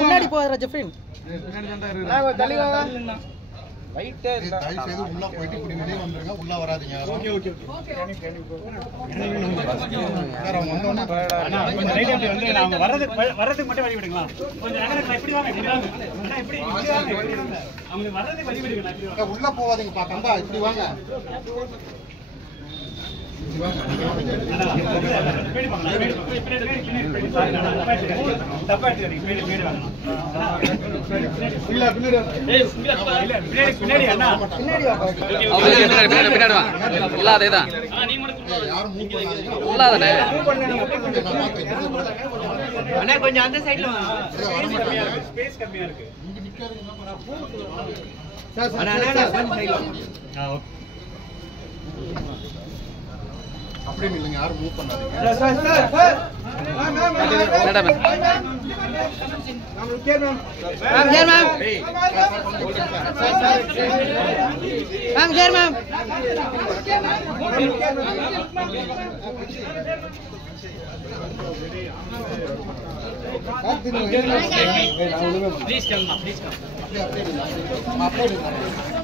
முன்னாடி போற ஜெஃப்ரின் உள்ள போயிட்டு இப்படி வெளியே வந்துருங்க, உள்ள வராதீங்க. வர்றதுக்கு மட்டும் வழி விடுங்களா? உள்ள போவாதீங்கப்பா, கந்தா இப்படி வாங்க. கொஞ்சம் அந்த சைடுல அப்படின்னு இல்லைங்க, யாரும் மூவ் பண்ணாதீங்க. Please come. அப்படியே